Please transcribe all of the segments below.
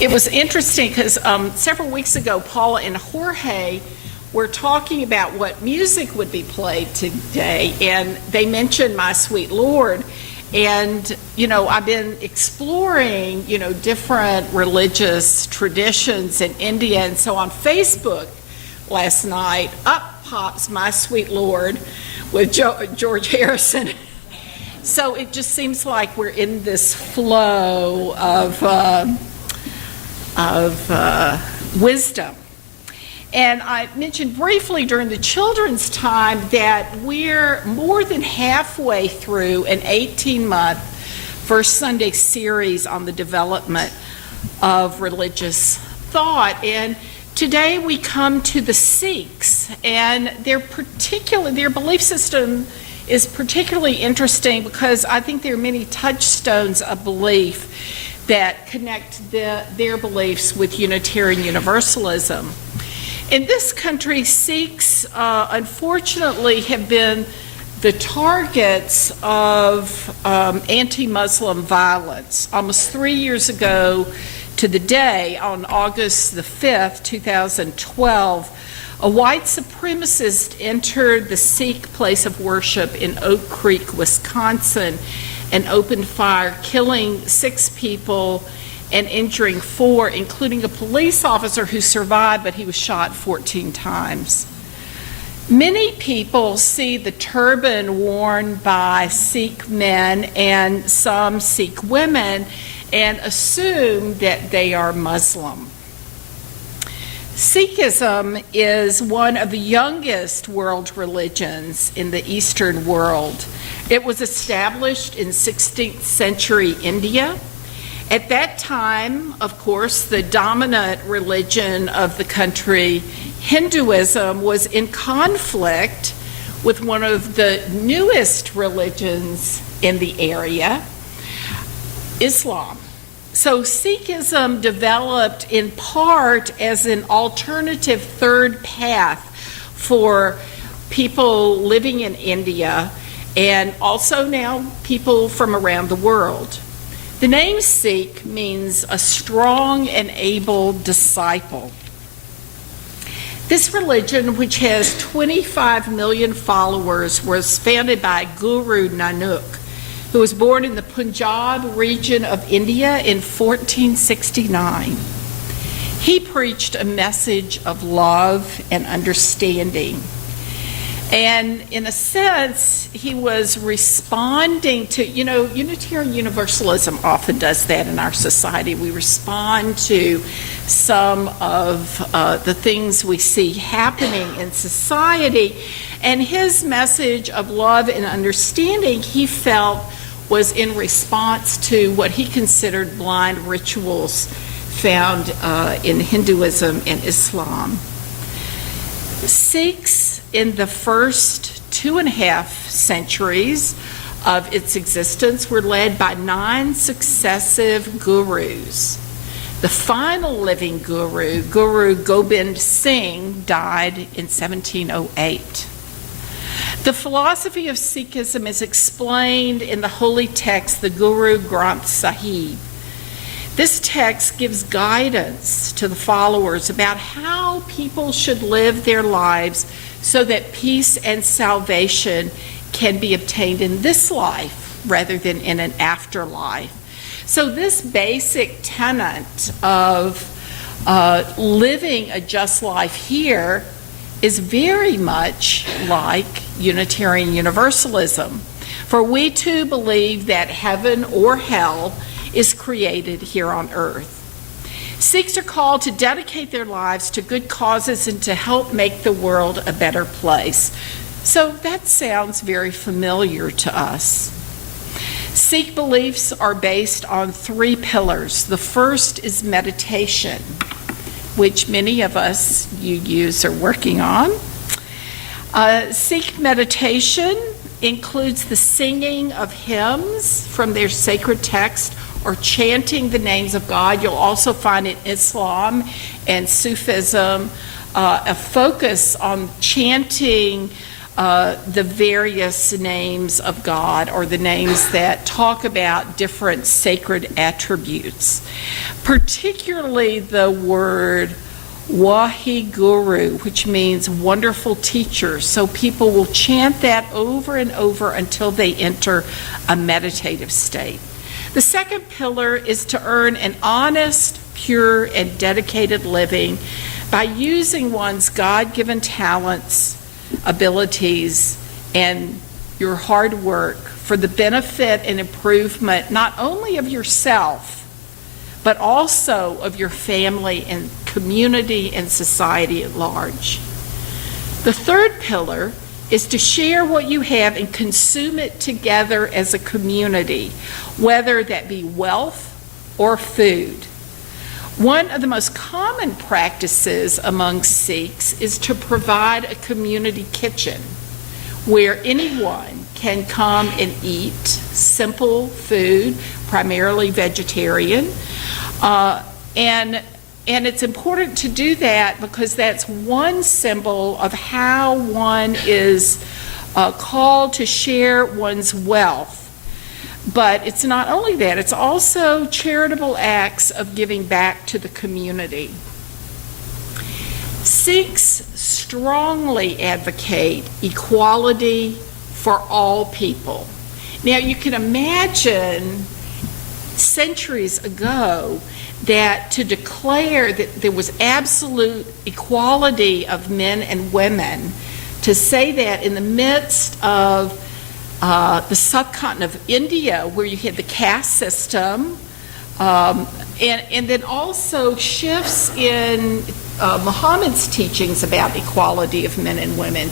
It was interesting because several weeks ago, Paula and Jorge were talking about what music would be played today, and they mentioned My Sweet Lord. And, I've been exploring, different religious traditions in India. And so on Facebook last night, up pops My Sweet Lord with George Harrison. So it just seems like we're in this flow of wisdom. And I mentioned briefly during the children's time that we're more than halfway through an 18-month First Sunday series on the development of religious thought. And today we come to the Sikhs, and their belief system is particularly interesting because I think there are many touchstones of belief that connect their beliefs with Unitarian Universalism. In this country, Sikhs, unfortunately, have been the targets of anti-Muslim violence. Almost 3 years ago to the day, on August the 5th, 2012, a white supremacist entered the Sikh place of worship in Oak Creek, Wisconsin, and opened fire, killing 6 people and injuring 4, including a police officer who survived, but he was shot 14 times. Many people see the turban worn by Sikh men and some Sikh women and assume that they are Muslim. Sikhism is one of the youngest world religions in the Eastern world. It was established in 16th century India. At that time, of course, the dominant religion of the country, Hinduism, was in conflict with one of the newest religions in the area, Islam. So Sikhism developed in part as an alternative third path for people living in India and also now people from around the world. The name Sikh means a strong and able disciple. This religion, which has 25 million followers, was founded by Guru Nanak, who was born in the Punjab region of India in 1469. He preached a message of love and understanding. And in a sense, he was responding to, Unitarian Universalism often does that in our society. We respond to some of the things we see happening in society. And his message of love and understanding, he felt, was in response to what he considered blind rituals found in Hinduism and Islam. Sikhs in the first 2.5 centuries of its existence were led by 9 successive gurus. The final living guru, Guru Gobind Singh, died in 1708. The philosophy of Sikhism is explained in the holy text, the Guru Granth Sahib. This text gives guidance to the followers about how people should live their lives so that peace and salvation can be obtained in this life rather than in an afterlife. So this basic tenet of living a just life here is very much like Unitarian Universalism. For we too believe that heaven or hell is created here on earth. Sikhs are called to dedicate their lives to good causes and to help make the world a better place. So that sounds very familiar to us. Sikh beliefs are based on 3 pillars. The first is meditation, which many of us UUs are working on. Sikh meditation includes the singing of hymns from their sacred text or chanting the names of God. You'll also find in Islam and Sufism a focus on chanting the various names of God, or the names that talk about different sacred attributes, particularly the word Waheguru, which means wonderful teacher. So people will chant that over and over until they enter a meditative state. The second pillar is to earn an honest, pure, and dedicated living by using one's God-given talents, abilities, and your hard work for the benefit and improvement not only of yourself, but also of your family and community and society at large. The third pillar is to share what you have and consume it together as a community, whether that be wealth or food. One of the most common practices among Sikhs is to provide a community kitchen where anyone can come and eat simple food, primarily vegetarian. And it's important to do that because that's one symbol of how one is called to share one's wealth. But it's not only that, it's also charitable acts of giving back to the community. Sikhs strongly advocate equality for all people. Now, you can imagine centuries ago that to declare that there was absolute equality of men and women, to say that in the midst of the subcontinent of India, where you had the caste system, and then also shifts in Muhammad's teachings about equality of men and women.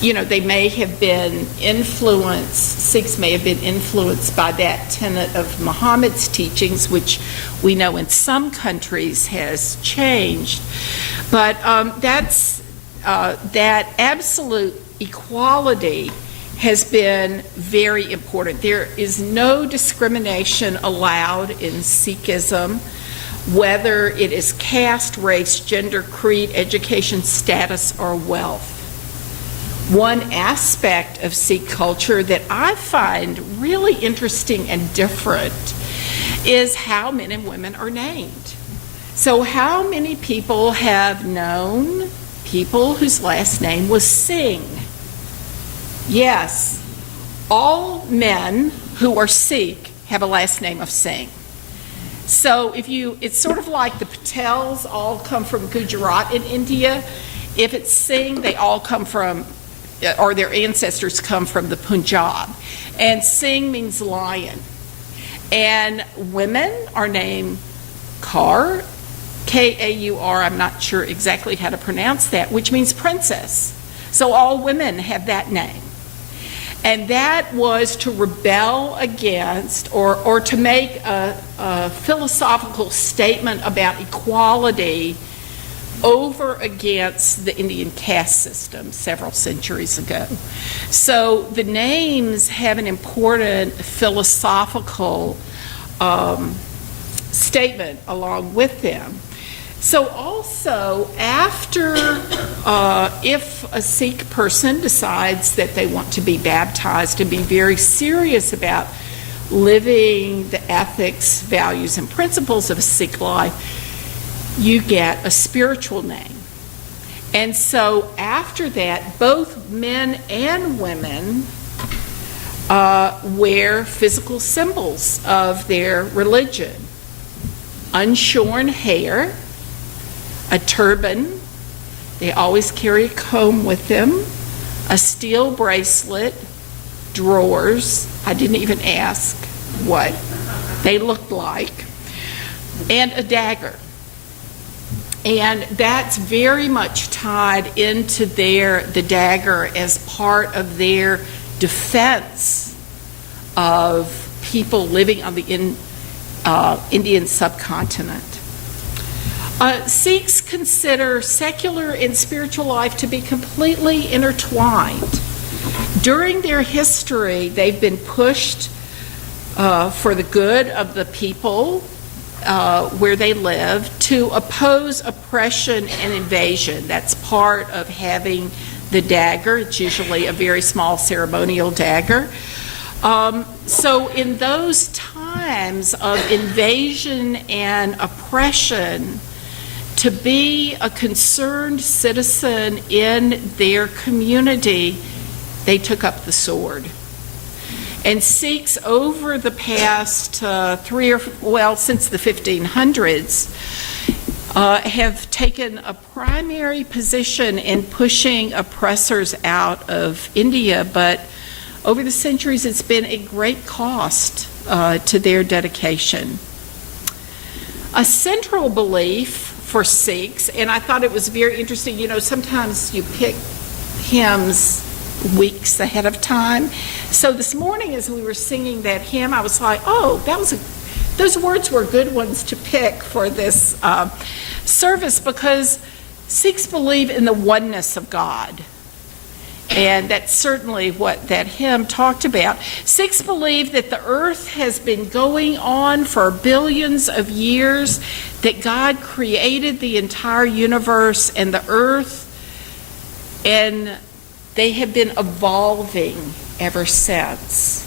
You know, they may have been influenced, Sikhs may have been influenced by that tenet of Muhammad's teachings, which we know in some countries has changed. But that absolute equality has been very important. There is no discrimination allowed in Sikhism, whether it is caste, race, gender, creed, education, status, or wealth. One aspect of Sikh culture that I find really interesting and different is how men and women are named. So how many people have known people whose last name was Singh? Yes, all men who are Sikh have a last name of Singh. So it's sort of like the Patels all come from Gujarat in India. If it's Singh, they all come from, or their ancestors come from the Punjab. And Singh means lion. And women are named Kaur, K-A-U-R, I'm not sure exactly how to pronounce that, which means princess. So all women have that name. And that was to rebel against or to make a philosophical statement about equality over against the Indian caste system several centuries ago. So the names have an important philosophical statement along with them. So also, after, if a Sikh person decides that they want to be baptized and be very serious about living the ethics, values, and principles of a Sikh life, you get a spiritual name. And so after that, both men and women wear physical symbols of their religion. Unshorn hair, a turban, they always carry a comb with them, a steel bracelet, drawers, I didn't even ask what they looked like, and a dagger. And that's very much tied into the dagger as part of their defense of people living on the Indian subcontinent. Sikhs consider secular and spiritual life to be completely intertwined. During their history, they've been pushed for the good of the people where they live to oppose oppression and invasion. That's part of having the dagger. It's usually a very small ceremonial dagger. So in those times of invasion and oppression, to be a concerned citizen in their community, they took up the sword. And Sikhs over the past since the 1500s, have taken a primary position in pushing oppressors out of India, but over the centuries it's been a great cost to their dedication. A central belief for Sikhs, and I thought it was very interesting, sometimes you pick hymns weeks ahead of time. So this morning as we were singing that hymn, I was like, oh, those words were good ones to pick for this service, because Sikhs believe in the oneness of God. And that's certainly what that hymn talked about. Sikhs believe that the earth has been going on for billions of years, that God created the entire universe and the earth, and they have been evolving ever since.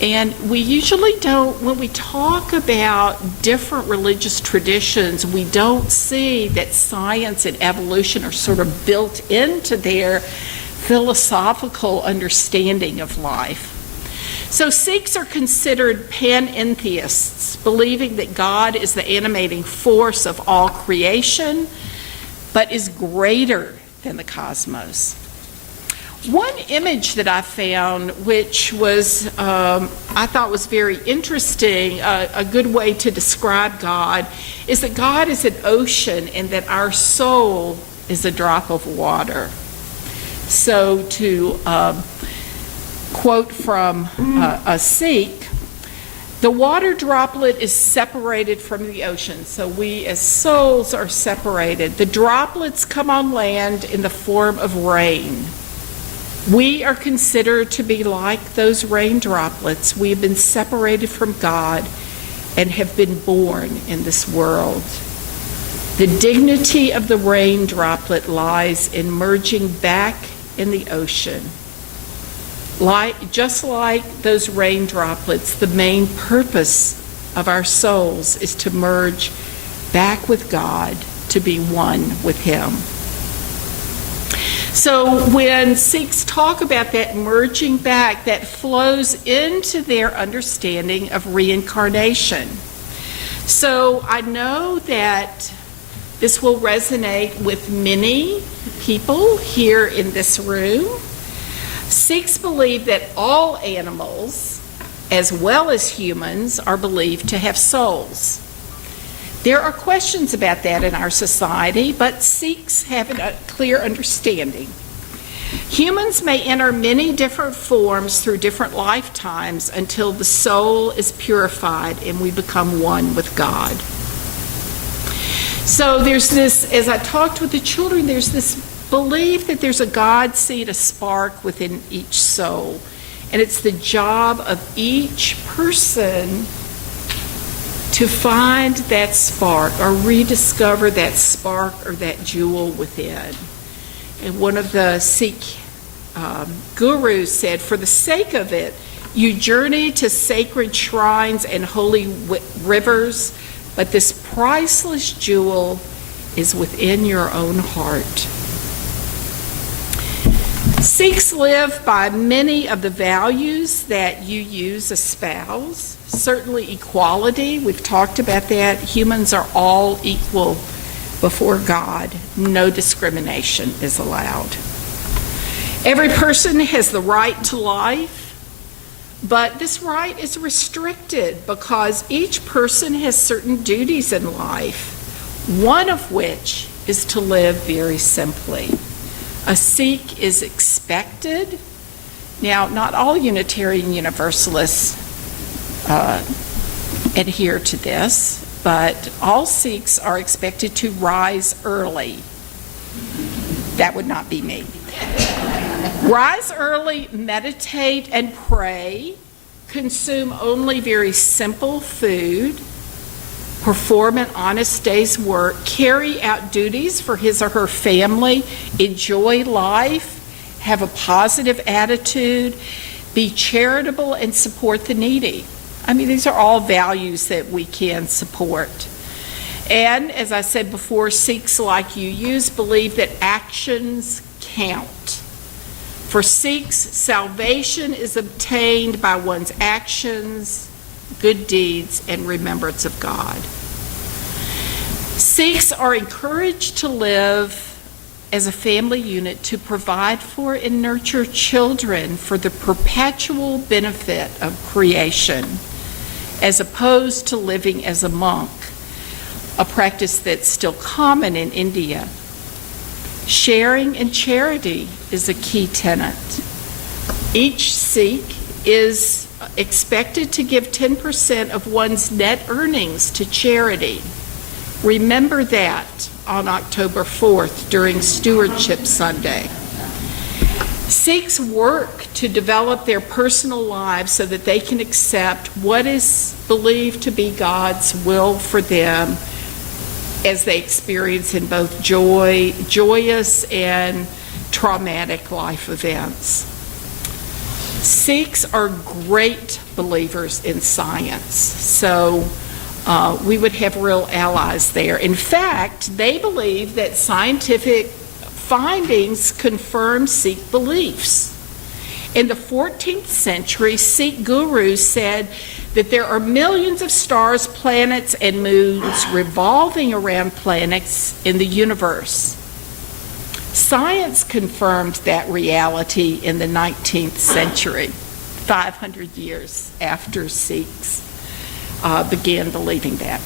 And we usually don't, when we talk about different religious traditions, we don't see that science and evolution are sort of built into their philosophical understanding of life. So Sikhs are considered panentheists, believing that God is the animating force of all creation, but is greater than the cosmos. One image that I found, which was, I thought was very interesting, a good way to describe God, is that God is an ocean and that our soul is a drop of water. So to quote from a Sikh, the water droplet is separated from the ocean. So we as souls are separated. The droplets come on land in the form of rain. We are considered to be like those rain droplets. We have been separated from God and have been born in this world. The dignity of the rain droplet lies in merging back in the ocean. Just like those rain droplets, the main purpose of our souls is to merge back with God, to be one with Him. So when Sikhs talk about that merging back, that flows into their understanding of reincarnation. So I know that this will resonate with many people here in this room. Sikhs believe that all animals, as well as humans, are believed to have souls. There are questions about that in our society, but Sikhs have a clear understanding. Humans may enter many different forms through different lifetimes until the soul is purified and we become one with God. So there's this, as I talked with the children, there's this belief that there's a God seed, a spark within each soul. And it's the job of each person to find that spark or rediscover that spark or that jewel within. And one of the Sikh gurus said, for the sake of it, you journey to sacred shrines and holy rivers, but this priceless jewel is within your own heart. Sikhs live by many of the values that UU espouse. Certainly equality, we've talked about that. Humans are all equal before God. No discrimination is allowed. Every person has the right to life, but this right is restricted because each person has certain duties in life, one of which is to live very simply. A Sikh is expected. Now, not all Unitarian Universalists adhere to this, but all Sikhs are expected to rise early. That would not be me. Rise early, meditate and pray, consume only very simple food, perform an honest day's work, carry out duties for his or her family, enjoy life, have a positive attitude, be charitable, and support the needy. I mean, these are all values that we can support. And as I said before, Sikhs like UUs believe that actions count. For Sikhs, salvation is obtained by one's actions, good deeds, and remembrance of God. Sikhs are encouraged to live as a family unit to provide for and nurture children for the perpetual benefit of creation, as opposed to living as a monk, a practice that's still common in India. Sharing and charity is a key tenet. Each Sikh is expected to give 10% of one's net earnings to charity. Remember that on October 4th during Stewardship Sunday. Sikhs work to develop their personal lives so that they can accept what is believed to be God's will for them as they experience in both joyous and traumatic life events. Sikhs are great believers in science, so we would have real allies there. In fact, they believe that scientific findings confirm Sikh beliefs. In the 14th century, Sikh gurus said that there are millions of stars, planets, and moons revolving around planets in the universe. Science confirmed that reality in the 19th century, 500 years after Sikhs began believing that.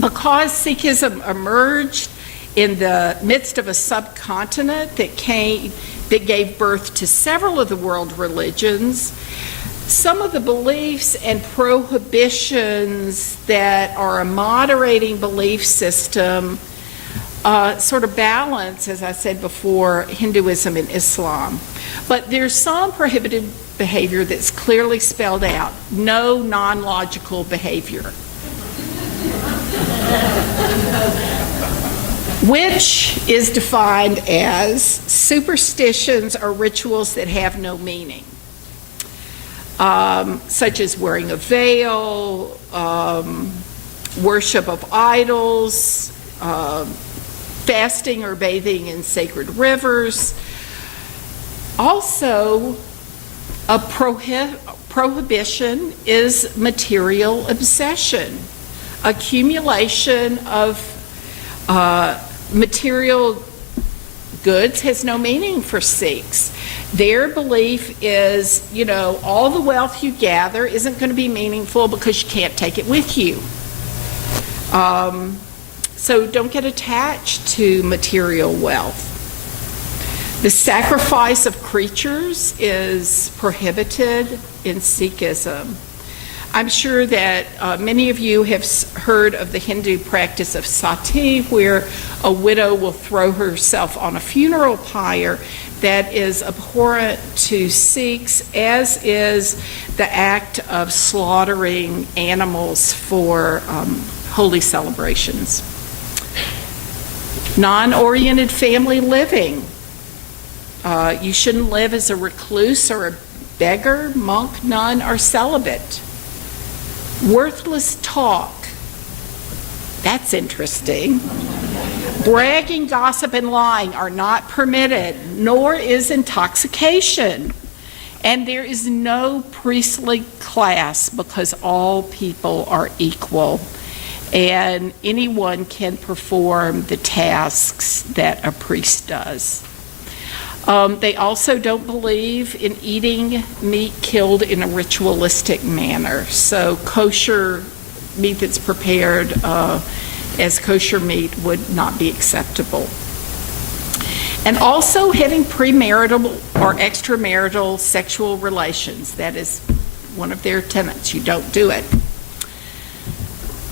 Because Sikhism emerged in the midst of a subcontinent that gave birth to several of the world religions, some of the beliefs and prohibitions that are a moderating belief system sort of balance, as I said before, Hinduism and Islam. But there's some prohibited behavior that's clearly spelled out. No non-logical behavior. Which is defined as superstitions or rituals that have no meaning. Such as wearing a veil, worship of idols, fasting or bathing in sacred rivers. Also, a prohibition is material obsession, accumulation of material goods has no meaning for Sikhs. Their belief is, all the wealth you gather isn't going to be meaningful because you can't take it with you. So don't get attached to material wealth. The sacrifice of creatures is prohibited in Sikhism. I'm sure that many of you have heard of the Hindu practice of sati, where a widow will throw herself on a funeral pyre. That is abhorrent to Sikhs, as is the act of slaughtering animals for holy celebrations. Non-oriented family living. You shouldn't live as a recluse or a beggar, monk, nun, or celibate. Worthless talk. That's interesting. Bragging, gossip, and lying are not permitted, nor is intoxication. And there is no priestly class because all people are equal, and anyone can perform the tasks that a priest does. They also don't believe in eating meat killed in a ritualistic manner. So kosher meat that's prepared as kosher meat would not be acceptable. And also having premarital or extramarital sexual relations. That is one of their tenets. You don't do it.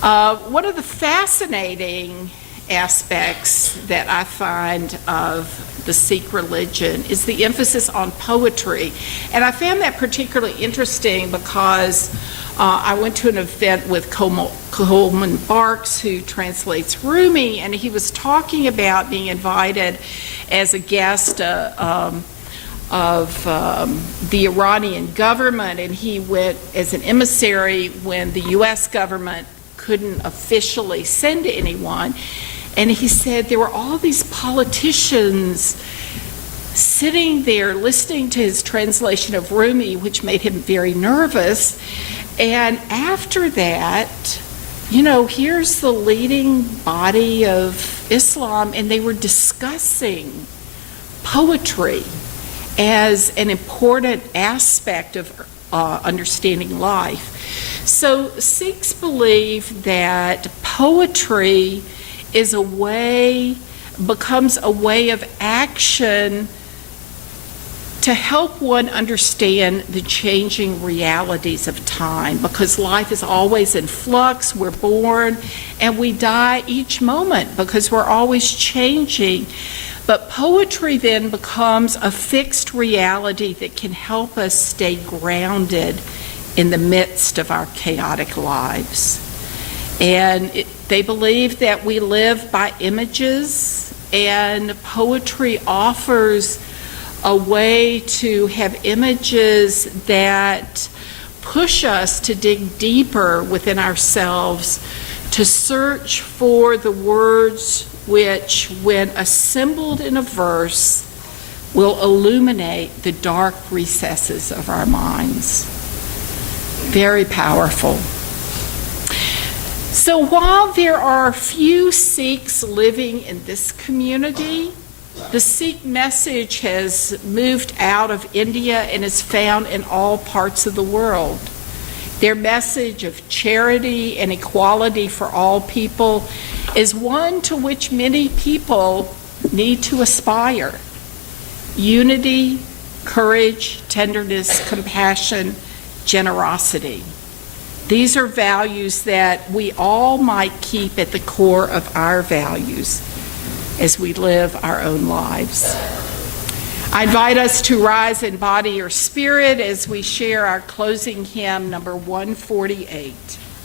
One of the fascinating aspects that I find of the Sikh religion is the emphasis on poetry. And I found that particularly interesting because I went to an event with Coleman Barks, who translates Rumi, and he was talking about being invited as a guest of the Iranian government, and he went as an emissary when the U.S. government couldn't officially send anyone. And he said there were all these politicians sitting there listening to his translation of Rumi, which made him very nervous. And after that, here's the leading body of Islam, and they were discussing poetry as an important aspect of understanding life. So Sikhs believe that poetry becomes a way of action to help one understand the changing realities of time, because life is always in flux. We're born and we die each moment because we're always changing. But poetry then becomes a fixed reality that can help us stay grounded in the midst of our chaotic lives. And they believe that we live by images, and poetry offers a way to have images that push us to dig deeper within ourselves, to search for the words which, when assembled in a verse, will illuminate the dark recesses of our minds. Very powerful. So while there are few Sikhs living in this community, the Sikh message has moved out of India and is found in all parts of the world. Their message of charity and equality for all people is one to which many people need to aspire. Unity, courage, tenderness, compassion, generosity. These are values that we all might keep at the core of our values as we live our own lives. I invite us to rise in body or spirit as we share our closing hymn, number 148.